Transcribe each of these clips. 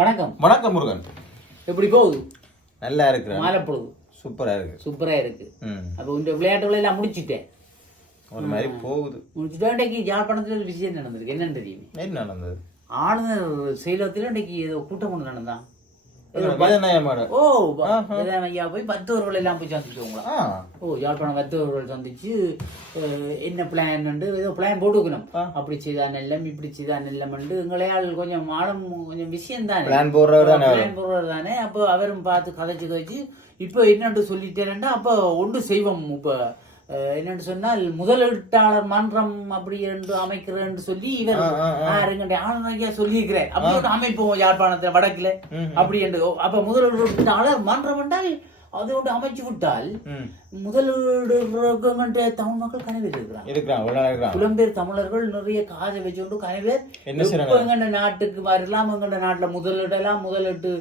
வணக்கம். வணக்கம் முருகன். எப்படி போகுது? நல்லா இருக்கிறேன். மாலை பொழுது. சூப்பரா இருக்கு. சூப்பரா இருக்கு. அப்போ இந்த விளையாட்டுகளை எல்லாம் முடிச்சிட்டேன். ஒரு மாதிரி போகுது. முடிச்சுட்டா இன்றைக்கு யாழ்ப்பாணத்தில் ஒரு விஷயம் நடந்திருக்கு. என்னன்னு தெரியுமே? என்ன நடந்தது? ஆளுநர் சேலத்தில் இன்றைக்கு ஏதோ கூட்டம் ஒன்று நடந்தான். ஓ வேதாம் ஐயா போய் பத்தவர்கள் எல்லாம் போய் சந்திச்சவங்களா ஆ. ஓ யாழ்ப்பாணம் பத்தவர்கள் சந்திச்சு என்ன பிளான் ஏதோ பிளான் போட்டுக்கணும். அப்படி செய்தா நெல்லம் இப்படி செய்தா நெல்லம்ண்டு எங்களையால் கொஞ்சம் ஆழம் கொஞ்சம் விஷயம் தானே? பிளான் போடுறவர் தானே அப்போ அவரும் பார்த்து கதைச்சு கதைச்சு இப்போ என்னன்னு சொல்லிட்டேன்டா அப்போ ஒன்று செய்வோம் இப்போ. என்னன்னு சொன்னால் முதலீட்டாளர் மன்றம் அப்படி என்று அமைக்கிறேன்னு சொல்லி இவர் ஆ, ஆ, ஆ. யாருங்க ஆளுநரையா சொல்லியிருக்கிறேன் அப்படி ஒன்று அமைப்போம் யாழ்ப்பாணத்தில் வடக்குல. அப்படி என்று. அப்ப முதலீட்டாளர் மன்றம் என்றால் அதை ஒன்று அமைச்சு விட்டால் முதலீடு தமிழ் மக்கள் கனவில் இருக்கிறாங்க. ஒரு புலம்பெயர் தமிழர்கள் நிறைய காசை வச்சுக்கொண்டு? எப்ப எங்கண்ட நாட்டுக்கு வரலாம் எங்கண்ட நாட்டுல முதலிடலாம் முதலிட்டு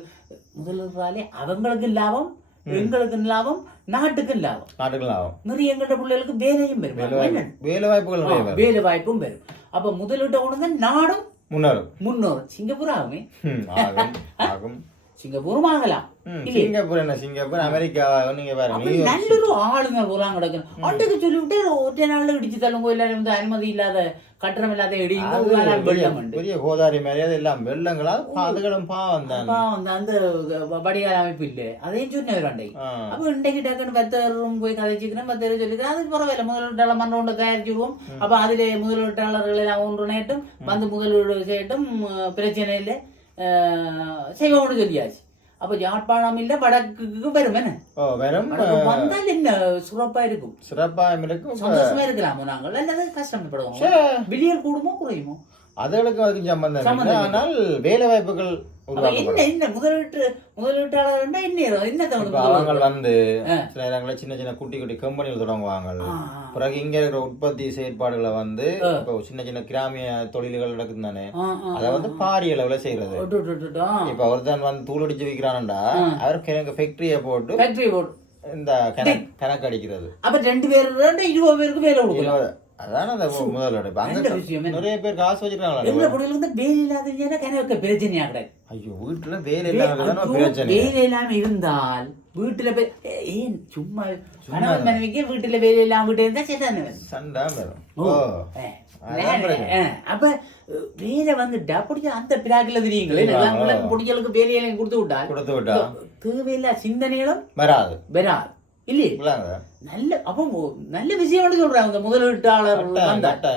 முதலிடுறாலே அவங்களுக்கு லாபம் எங்களுக்கு லாபம் நாட்டுக்கும் லாபம் நாட்டுகள் ஆகும் நிறைய எங்கள்ட பிள்ளைகளுக்கு வேலையும் வாய்ப்பு வேலை வாய்ப்புகள் வரும். வேலை வாய்ப்பும் பெறும். அப்ப முதலீட்ட தான் நாடும் முன்னேறும். முன்னோர் சிங்கப்பூர் ஆகுமே ஆகும். சிங்கப்பூரும் ஆகலாம்? சிங்கப்பூர் என்ன சிங்கப்பூர் அமெரிக்கா நீங்க பாருங்க நல்ல ஒரு ஆளுங்க போலாம் கிடக்கணும் அன்றைக்கு சொல்லிவிட்டு ஒற்றை நாள்ல இடிச்சு தள்ளுங்க எல்லாரும் அனுமதி இல்லாத கட்டணம் இல்லாத பெரிய வெள்ளம் பெரிய கோதாரி மாதிரி எல்லாம் வெள்ளங்களா அதுகளும் பாவம் தான். அப்பா அந்த அந்த வடிகால் அமைப்பு இல்லை. அதையும் சொன்னவர் ஆ. அப்ப இன்றைக்கு டக்குன்னு பத்தரும் போய் கதைச்சிக்கிறேன் பத்தர் சொல்லிக்கிறேன் அது பரவாயில்ல முதலீட்டாளர் மன்றம் ஒன்று தயாரிச்சிருவோம். அப்ப அதிலே முதலீட்டாளர்கள் எல்லாம் ஒன்றிணையட்டும் வந்து முதலீடு செய்யட்டும் பிரச்சனை இல்லை. செய்வோம்னு சொல்லியாச்சு. அப்ப யாழ்ப்பாணம் இல்ல வடக்குக்கு வரும் என்ன வடக்கு வந்தால் என்ன சிறப்பா இருக்கும் சிறப்பா இருக்கும் சந்தோஷமா இருக்கலாமோ நாங்கள் அல்லது கஷ்டப்படுவோம் விடியல் கூடுமோ குறையுமோ அதுகளுக்கு அதுக்கு சம்பந்தம். ஆனால் வேலை வாய்ப்புகள் என்ன என்ன முதலீட்டு முதலீட்டாளர் என்ன என்ன அவங்க வந்து. சில இடங்களில் சின்ன சின்ன குட்டி குட்டி கம்பெனிகள் தொடங்குவாங்க பிறகு இங்க இருக்கிற உற்பத்தி செயற்பாடுகளை வந்து. இப்போ சின்ன சின்ன கிராமிய தொழில்கள் நடக்குது தானே? அதை வந்து பாரிய அளவுல செய்யறது. இப்ப ஒருத்தன் வந்து தூள் அடிச்சு விற்கிறான்டா அவருக்கு எனக்கு ஃபேக்டரியை போட்டு இந்த கணக்கு கணக்கு அடிக்கிறது. அப்ப ரெண்டு பேர் ரெண்டு இருபது பேருக்கு வேலை கொடுக்கலாம் இருபது- அதான அந்த முதலீடு அங்க விஷயம்? நிறைய பேர் காசு வச்சிருக்காங்களா எங்க குடியில இருந்து வேலை இல்லாதவங்க கனவுக்கு பிரச்சனையா கிடையாது ஐயோ வீட்டுல வேலை இல்லாததான ஐயோ, பிரச்சனை. வேலை இல்லாம இருந்தால் வீட்டுல போய் ஏன் சும்மா கணவன் மனைவிக்கு வீட்டுல வேலை இல்லாம வீட்டு இருந்தா சேதானவன் சண்டை வரும். ஓ. ஓ அஹ், அதான் பிரச்சனை. அஹ், அப்ப அஹ், வேலை வந்துட்டா பிடிச்ச அந்த பிராக்கில தெரியுங்களே தெரியுமா? பிடிச்சலுக்கு வேலையெல்லாம் கொடுத்து விட்டால் கொடுத்து விட்டா? தேவையில்லா சிந்தனைகளும் வராது. வராது. இல்லையே? நல்ல அப்போ நல்ல விஷயம் சொல்றாங்க முதலீட்டாளர்.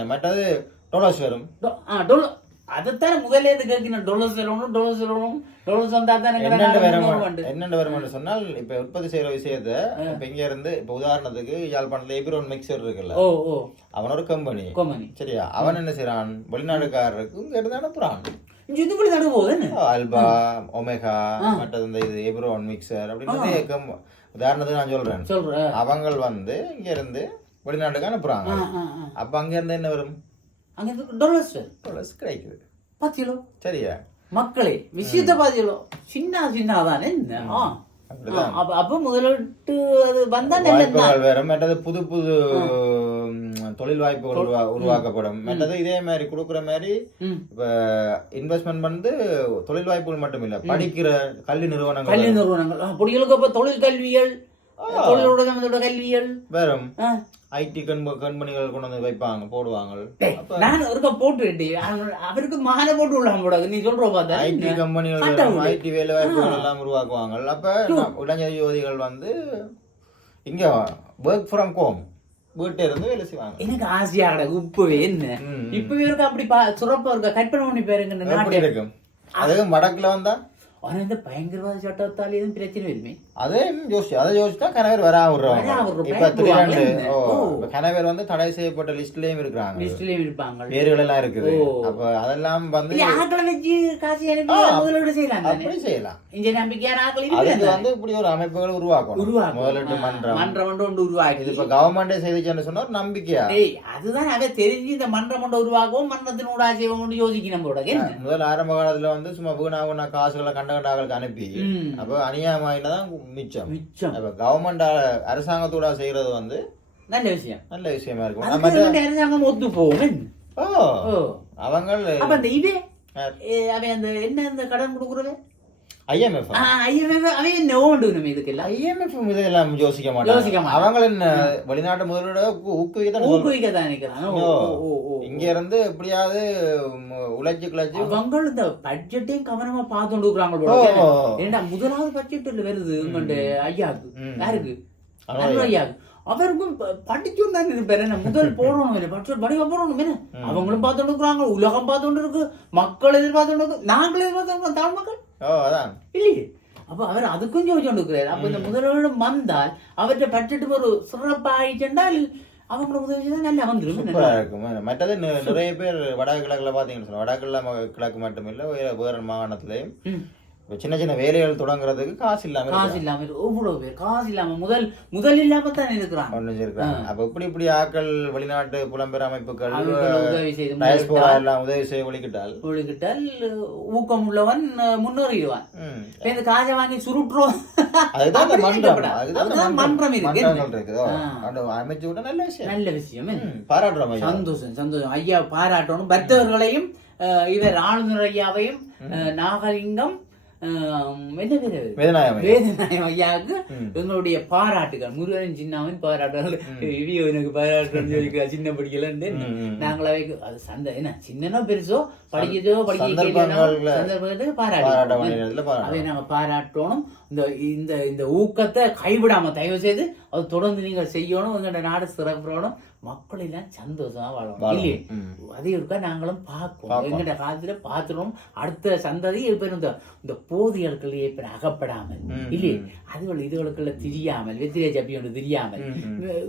மற்றது டொலர்ஸ் வரும். ஆ, டொல- அதைத்தானே முதல்ல இருந்து கேட்கணும் டொலர்ஸ் சொல்லணும் டொலர்ஸ் சொல்லணும் டொலர்ஸ் வந்தா தானே என்னென்ன நாடு வரும் முன்னேறும் உண்டு. என்னென்ன வரும்னு சொன்னால் இப்ப உற்பத்தி செய்யற விஷயத்த இப்ப இங்க இருந்து இப்ப உதாரணத்துக்கு யாழ்ப்பாணத்துல எபிரோன் மிக்சர் இருக்குல்ல. ஓ ஓ. அவன் ஒரு கம்பெனி கோமனி சரியா? அவன் என்ன செய்யறான் வெளிநாடுக்காரருக்கு இங்க இருந்து அனுப்புறான். இங்க இது இப்படி நடுவு போகுது என்ன? அல்பா ஒமேகா மற்றது இந்த இது எபிரோன் மிக்சர் அப்படின்னு கம் உதாரணத்துக்கு நான் சொல்றேன். சொல்ற. அவங்க வந்து இங்க இருந்து வெளிநாட்டுக்கு அனுப்புறாங்க. அப்ப அங்க இருந்து என்ன வரும்? அங்க இருந்து டொலர்ஸ் டொலர்ஸ் கிடைக்குது. பாத்தியலோ? சரியா? மக்களே விஷயத்தை பாத்தியலோ? சின்ன சின்னதானே என்ன? அப்ப முதலீட்டு அது வந்தா வேற மற்றது புது புது தொழில் வாய்ப்புகள் உருவா- உருவாக்கப்படும். மற்றது இதே மாதிரி கொடுக்குற மாதிரி. இப்ப இன்வெஸ்ட்மெண்ட் வந்து தொழில் வாய்ப்புகள் மட்டும் இல்ல படிக்கிற கல்வி நிறுவனங்கள் கல்வி நிறுவனங்கள். ஆ, பொடிகளுக்கு அப்ப தொழில் கல்வியல் தொழிலோட சம்பந்தோட கல்வியல். வேறும். ஐடி கம்பெனிகள் கொண்டு வந்து வைப்பாங்க போடுவாங்க. நான் ஒருக்கா போட்டு அவருக்கு மாலை போட்டு விடலாம் போடாது நீ சொல்ற பார்த்தா ஐடி கம்பெனிகள் ஐடி வேலை வாய்ப்புகள் எல்லாம் உருவாக்குவாங்க. அப்ப இளைஞர் யுவதிகள் வந்து இங்க ஒர்க் ஃப்ரம் ஹோம் வீட்டை இருந்து வேலை செய்வாங்க. எனக்கு ஆசையா கிடக்கு இப்பவே என்ன. இப்பவே இருக்க அப்படி சுரப்பா இருக்க? கற்பனை பண்ணி பாருங்க நாட்டை. இருக்கும்? அதுவும் வடக்குல வந்தா இந்த பயங்கரவாத சட்டத்தால் எதுவும் பிரச்சனை வருமே அதே யோசிச்சு அதை யோசிச்சா கணவர். இப்ப ஓ. இப்ப கணவர் வந்து தடை செய்யப்பட்ட லிஸ்ட்லயும் இருக்கிறாங்க லிஸ்ட்லயும் இருப்பாங்க பேர்கள் எல்லாம் இருக்குது. அப்ப அதெல்லாம் வந்து ஆக்களை வச்சு காசு. முதலீடு செய்யலாம் அப்படி செய்யலாம் இங்க நம்பிக்கையான அதுக்கு வந்து இப்படி ஒரு அமைப்புகள் உருவாக்கணும் உருவாக்கும் முதலீட்டு மன்றம் மன்றம் ஒன்று ஒன்று உருவாக்கி இப்ப கவர்மெண்டே செய்துச்சுன்னு சொன்னா ஒரு நம்பிக்கையா அதுதான் அவ தெரிஞ்சு இந்த மன்றம் ஒன்று உருவாகவும் மன்றத்தின் ஊடாக செய்வோம் யோசிக்கணும் முதல் ஆரம்ப காலத்துல வந்து சும்மா வீணாகுன காசுகளை கண்ட ஆளுக்கு அனுப்பி. அப்ப அநியாயமாயினதான் மிச்சம். மிச்சம். அப்ப கவர்மெண்ட் அரசாங்கத்தோட செய்யறது வந்து நல்ல விஷயம். நல்ல விஷயமா இருக்கும். நம்ம அரசாங்கம் ஒத்து போகும்? ஓ. அவங்க அப்ப இந்த இதே அவன் அந்த என்ன இந்த கடன் கொடுக்குறது? ஐஎம்எஃப் ஐயன் அவன் ஓண்டு நம்ம இதுக்கெல்லாம் ஐஎம்எஃப் இதெல்லாம் யோசிக்க யோசிக்க மாட்டாங்க மாட்டாங்க. அவங்க என்ன வெளிநாட்டு முதலீட ஊக்குவிக்க ஊக்குவிக்க தான் நினைக்கிறாங்க. இங்க இருந்து எப்படியாவது உழைச்சு கிளச்சு அவங்க இந்த பட்ஜெட்டையும் கவனமா முதலாவது வருது ஐயாவுக்கு. யாருக்கு ஐயாவுக்கு அவருக்கும் ப- படிச்சும் தான் இருப்பாரு என்ன முதல் போடணும் இல்லை பட்ஜெட் படிக்க போடணும் என்ன அவங்களும் பார்த்துட்டு இருக்கிறாங்க உலகம் பார்த்துட்டு இருக்கு மக்கள் எதிர்பார்த்துட்டு இருக்கு நாங்களும் எதிர்பார்த்து தமிழ் மக்கள் ஓ அதான் இல்லையே அப்ப அவர் அதுக்கும் யோசிச்சு இருக்கிறார் அப்ப இந்த முதல்வரிடம் வந்தால் அவர்கிட்ட பட்ஜெட் ஒரு சிறப்பாயிட்டென்றால் அவங்களோட உதவி தான் நல்லா வந்துடும் மற்றது நிறைய பேர் வடக்கு கிழக்குல பாத்தீங்கன்னு சொன்னா வடக்குல ம- கிழக்கு மட்டும் இல்ல வேற வேற மாகாணத்திலயும் சின்ன சின்ன வேலைகள் தொடங்குறதுக்கு காசு இல்லாம காசு இல்லாம. எவ்வளவு பேர்? காசு இல்லாம முதல் முதல் இல்லாம தான் இருக்கிறாங்க வச்சிருக்காங்க அப்ப இப்படி இப்படி ஆக்கள் வெளிநாட்டு புலம்பெயர் அமைப்புகள் உதவி செய்து எல்லாம் உதவி செய்ய ஒழிக்கிட்டால் ஒழுகிட்டால் ஊக்கம் உள்ளவன் முன்னேறிடுவான். இந்த காசை வாங்கி சுருட்டுறோம். அதுதான் மன்றம். அதுதான் மன்றம். இருக்கு. அமைச்சு விட நல்ல விஷயம். நல்ல விஷயம். பாராட்டுறோம் சந்தோஷம் சந்தோஷம். ஐயா பாராட்டணும். பக்தர்களையும் அஹ், இவர் ஆளுநர் ஐயாவையும் நாகலிங்கம் வேதநாயகம் ஐயாவுக்கு. எங்களுடைய பாராட்டுகள். முருகன் சின்னாவின் பாராட்டுகள். இவியோ எனக்கு பாராட்டுன்னு சொல்லி சின்ன படிக்கலன்னு. நாங்கள் அவைக்கு அது சந்த என்ன சின்னனோ பெருசோ படிக்கிறதோ படிக்க சந்தர்ப்பத்துக்கு பாராட்ட அதை நாங்க பாராட்டணும் இந்த இந்த இந்த ஊக்கத்தை கைவிடாம தயவு செய்து அது தொடர்ந்து நீங்கள் செய்யணும் எங்களோட நாடு சிறப்புறணும் மக்கள் எல்லாம் சந்தோஷமா வாழணும். இல்லையே. அதே இருக்கா நாங்களும் பார்ப்போம். எங்கட காலத்துல பார்த்துடும் அடுத்த சந்ததி இப்ப இந்த இந்த போதியல்கள் இப்ப அகப்படாமல் இல்லையே. அதுகள் இதுகளுக்குள்ள திரியாமல் வெத்திலே ஜப்பி ஒன்று திரியாமல்.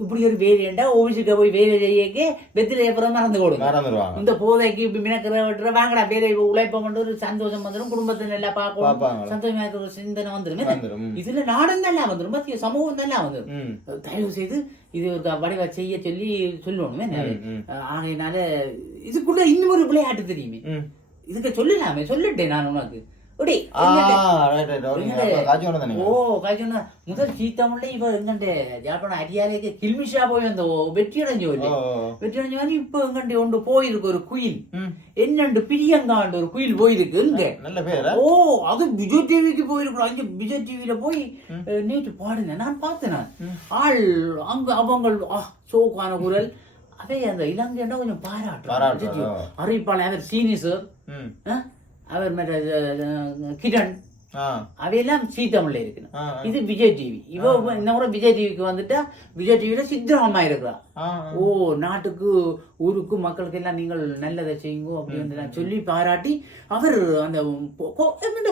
இப்படி ஒரு வேலையண்டா ஓபிசுக்கு போய் வேலை செய்யக்கே வெத்திலே அப்புறம் மறந்து மறந்துடுவாங்க இந்த போதைக்கு இப்ப மினக்கிற விட்டுற வாங்கடா வேலை உழைப்பம் ஒரு சந்தோஷம் வந்துடும் குடும்பத்தை நல்லா பார்க்கணும் பார்ப்பாங்க. சந்தோஷமா இருக்கிற ஒரு சிந்தனை வந்துடும் வந்துடும். இதுல நாடும் நல்லா வந்துடும் மத்திய சமூகம் நல்லா வந்துடும். தயவு செய்து இது வடிவ செய்ய சொல்லி சொல்லணும். ஆகையினால இதுக்குள்ள இன்னும் ஒரு விளையாட்டு தெரியுமே. இதுக்கு சொல்லலாமே சொல்லிட்டேன் நான் உனக்கு போய் வந்த வெற்றி அடைஞ்சு ஓ, ஓ. வெற்றி அடைஞ்சு வந்து இப்ப எங்கண்டே ஒன்று போயிருக்கு ஒரு குயில் ம். என்னண்டு பிரியங்காண்டு ஒரு குயில் போயிருக்கு இங்க நல்ல பேரா ஓ அது விஜய் டிவிக்கு போயிருக்கணும் அங்க விஜய் டிவில போய் நேற்று பாடுங்க நான் பார்த்தேன் ஆள் அங்க அவங்க சோக்கான குரல் அதே அந்த இலங்கைன்னா கொஞ்சம் பாராட்டு பாராட்டுறோம். அறிவிப்பாளர் அவர் சீனி சார் ம். அவர் கிரண். அவையெல்லாம் சீ தமிழ்ல இருக்கணும் ஆ, இது விஜய் டிவி இவ இந்த முறை விஜய் டிவிக்கு வந்துட்டா விஜய் டிவியில சித்திரமா இருக்கிறா. ஓ நாட்டுக்கு ஊருக்கு மக்களுக்கு எல்லாம் நீங்கள் நல்லதை செய்யுங்க அப்படின்னு சொல்லி பாராட்டி அவர் அந்த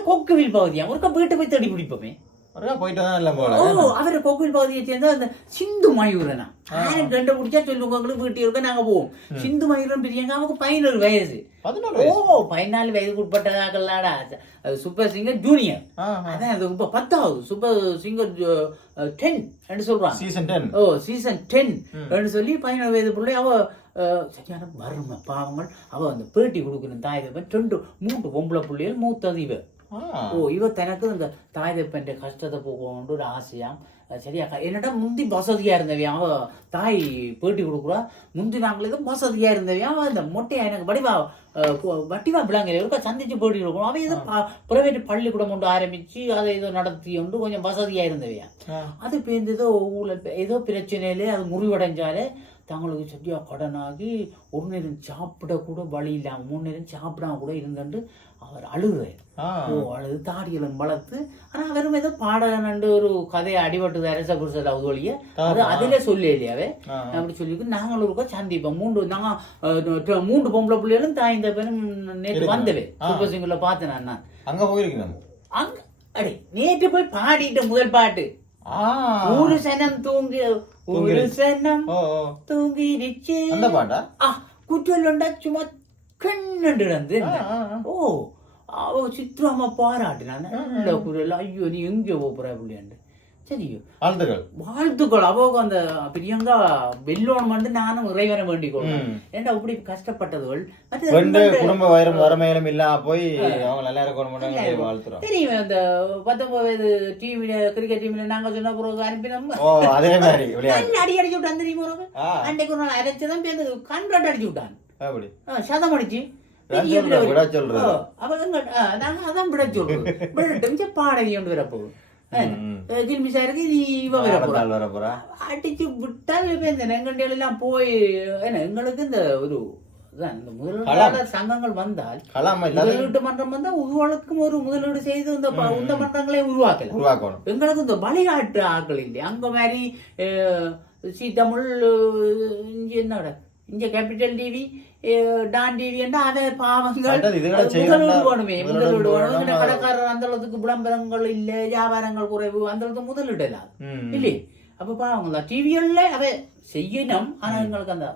கொக்குவில் பகுதியா ஒருக்கா வீட்டை போய் தேடி பிடிப்போமே. அவர் கொக்குவில் பகுதியை சேர்ந்த அந்த சிந்து மயூரனா. யாரும் கண்டுபிடிச்சா சொல்லுங்க உங்களுக்கு வீட்டு இருக்க நாங்க போவோம். சிந்து மயூரன் பிரியங்க அவங்க பதினோரு வயசு. பதினோரு ஓ வயசு பதினாலு வயதுக்கு உட்பட்டதாக்கலாடா அது சூப்பர் சிங்கர் ஜூனியர். அதான் அது இப்ப பத்தாவது சூப்பர் சிங்கர் டென் என்று சொல்றாங்க. Season ten. ஓ சீசன் டென் சொல்லி பதினேழு வயது பிள்ளை அவ சரியான வறுமை பாவங்கள். அவ அந்த பேட்டி கொடுக்கணும் தாய் ரெண்டு மூன்று பொம்பளை பிள்ளைகள் மூத்தது இவ. ஓ இவ தனக்கு இந்த தாய் தப்பன் கஷ்டத்தை போகணும்னு ஒரு ஆசையாம் சரியா என்னடா முந்தி வசதியா இருந்தவையா அவ தாய் பேட்டி கொடுக்குறா முந்தி நாங்களுக்கு வசதியா இருந்தவையா அவ இந்த மொட்டையா எனக்கு வடிவா வட்டிவா பிள்ளைங்க இருக்கா சந்திச்சு பேட்டி கொடுக்கணும் அவ ஏதோ பிரைவேட் பள்ளிக்கூடம் ஒன்று ஆரம்பிச்சு அதை ஏதோ நடத்தி கொண்டு கொஞ்சம் வசதியா இருந்தவையா அது இப்போ இந்த ஏதோ ஊழல் பே- ஏதோ பிரச்சனையிலே அது முறிவடைஞ்சாலே தங்களுக்கு சரியா கடனாகி ஒரு நேரம் சாப்பிட கூட வழி இல்லாம மூணு நேரம் சாப்பிடாம கூட இருந்துட்டு அவர் அழுகுறாரு. ஓ அழுது தாடியெல்லாம் வளர்த்து ஆனா அவரும் ஏதோ பாடகனண்டு ஒரு கதையை அடிபட்டது அரச புருஷர் அவதொழிய அது அதிலே சொல்லி இல்லையாவே அப்படி சொல்லிட்டு நாங்களும் இருக்கோம் சந்திப்போம். மூன்று நாங்க அஹ், ட- மூன்று பொம்பளை பிள்ளைகளும் தாய் இந்த பேரும் நேற்று வந்தவே சூப்பர் சிங்கர்ல பார்த்தேன் நான். அங்க போயிருக்கணும் அங்க அடே நேற்று போய் பாடிட்ட முதல் பாட்டு. பாட்டா ஆ குற்றலுண்டா சும்மா கண்ணண்டு வந்து ஆ, ஆ, ஆ. ஓ அவ சித்ராமா பாராட்டினா நல்ல குரல் ஐயோ நீ எங்க போற அப்படியாண்டு சரியோ வாழ்த்துக்கள் வாழ்த்துக்கள் அவங்க அந்த பிரியங்கா வெல்லோன் வந்து நானும் இறைவனை வேண்டிக் கொள்றேன் ம். ஏன்டா இப்படி கஷ்டப்பட்டதுகள் குடும்ப வயிறும் வறுமையிலும் இல்லாம போய் அவங்க நல்லா இருக்கணும் வாழ்த்துறோம் தெரியும் அந்த பத்தொன்பது டிவில கிரிக்கெட் டீம்ல நாங்க சொன்ன பிறகு அனுப்பினோம் ஓ அதே மாதிரி அடி அடிச்சு விட்டான் தெரியுமா உனக்கு ஆ அன்றைக்கு ஒரு நாள் அரைச்சதான் பேருந்து கண்ட்ராட் அடிச்சு விட்டான் அப்படி சதம் அடிச்சு அப்ப நாங்க அதான் விட சொல்றோம் பாடகி கொண்டு வரப்போகுது சாருக்கு நீ இவ வர போறா அடிச்சு விட்டா இப்ப இந்த நெங்கண்டிகள் எல்லாம் போய் என்ன எங்களுக்கு இந்த ஒரு இந்த முதலீட்டாளர் சங்கங்கள் வந்தால் முதலீட்டு மன்றம் வந்தா உருவாளுக்கும் ஒரு முதலீடு செய்து இந்த இந்த மன்றங்களை உருவாக்கலாம் உருவாக்கணும் எங்களுக்கு இந்த வழிகாட்டு ஆட்கள் இல்லை அங்க மாதிரி சி தமிழ் இங்க என்னோட இங்க கேபிட்டல் டிவி டான் டிவி என்ன அதை பாவங்கள் அதான் இதுகளை அது செய்யணும்னா முதலீடு வேணுமே முதலீடு முதலீடு வேணும் வேணும். இந்த கடைக்காரர் அந்த அளவுக்கு விளம்பரங்கள் இல்ல வியாபாரங்கள் குறைவு அந்த அளவுக்கு முதலீடு இல்லாது ம். இல்லையே அப்ப பாவங்களா டிவிகள்ல அதை செய்யணும் ஆனா எங்களுக்கு அந்த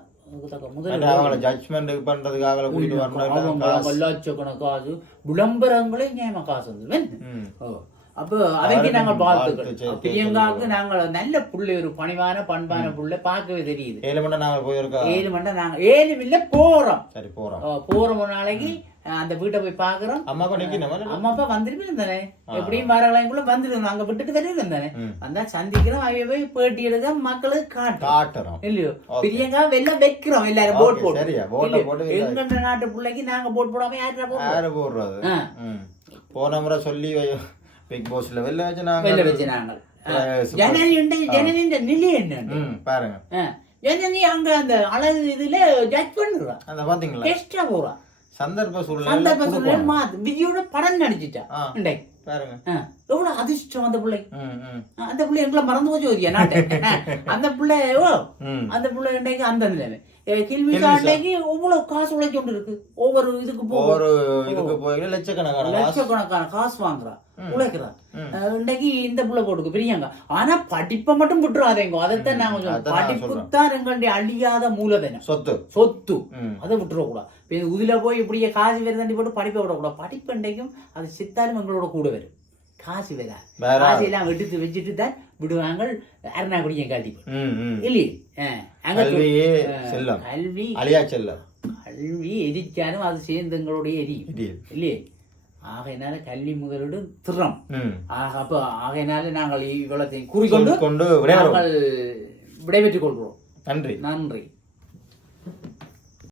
விளம்பரங்களே நியாயமா காசு வந்து ம். ஓ. அப்ப அவருக்கு நாங்கள் வாழ்த்து வாழ்த்துக்கள் பிரியங்காவுக்கு நாங்கள் நல்ல புள்ளை ஒரு பணிவான பண்பான புள்ளை பார்க்கவே தெரியுது. ஏழு மணி நாங்கள் போயிருக்கோம். ஏழு மணி நேரம் நாங்க ஏழு இல்ல போறோம். சரி போறோம். போறோம் ஒரு நாளைக்கு. அந்த வீட்டை போய் பாக்குறோம் நிக்கணும் அம்மா அப்பா வந்துருப்பீங்க தானே? எப்படியும் வரவங்களைக்குள்ள வந்துருந்தோம் அங்க விட்டுட்டு வருவீங்க தானே. வந்தா சந்திக்கிறோம் அவைய போய் பேட்டி எடுக்க மக்களுக்கு காட்டுறோம். இல்லையோ. பிரியங்கா வெளில வைக்கிறோம் எல்லாரும் போட் போட்டு எங்கன்ற நாட்டு பிள்ளைக்கு நாங்க போட் போடாம போடுறோம் யாரு போடுறது? ஆ. ம். போன முறை சொல்லி பிக் பாஸ்ல வெளில வச்சு வெளில நாங்க வச்சு நாங்கள் அஹ், super- ஜனனி உண்டு ஜனனின்ற நிலை என்ன பாருங்க. ஜனனி அங்க அந்த அழகு இதுல ஜட்ஜ் பண்ணுறா. அந்த பாத்தீங்களா? டெஸ்டா போறா. சந்தர்ப்ப சூழ்நிலை பசங்க மாத்து விஜயோட படம் நடிச்சிட்டா. ஆ. இன்றைக்கு பாருங்க. ஆ, எவ்வளவு அதிர்ஷ்டம் அந்த பிள்ளை. அந்த பிள்ளை எங்களை மறந்து போச்சு ஒரு அந்த பிள்ளை. அந்த பிள்ளை இன்றைக்கு அந்த நிலைமை. கில்வி கில்விசா. இன்றைக்கு ஒவ்வொரு காசு கொண்டு இருக்கு. ஒவ்வொரு இதுக்கு ஒரு இதுக்கு போய் லட்சக்கணக்கான. லட்சக்கணக்கான காசு வாங்குறா உழைக்கிறா. அஹ் இன்னைக்கு இந்த புள்ள போட்டுக்கு பிரியாங்க. ஆனா படிப்பை மட்டும் விட்டுறாதேங்க அதைத்தான் நான் படிப்பு சொல்றேன். தான் எங்களுடைய அழியாத மூலதனம். சொத்து. சொத்து. அதை விட்டுறக்கூடாது. இப்போ இது உதில போய் இப்படியே காசு வேறு தண்டி போட்டு படிப்பை விடக்கூடாது. படிப்பு இன்றைக்கும் அது சித்தாலும் எங்களோட கூட வரும். காசு வேற. காசு எல்லாம் எடுத்து வச்சுட்டு தான் விடுவாங்க அருணாக்குடியை காட்டி. இல்லையே? அங்க செல்லம். கல்வி அழியா செல்லம். கல்வி எரிச்சாலும் அது சேர்ந்து எங்களுடைய எரியும் இது. இல்லையே? ஆகையினால கல்வி முதலீடு திறம். அப்போ ஆகையினால நாங்கள் இவ்வளத்தை கூறிக்கொண்டு நாங்கள் விடைபெற்றுக் கொள்கிறோம். நன்றி. நன்றி.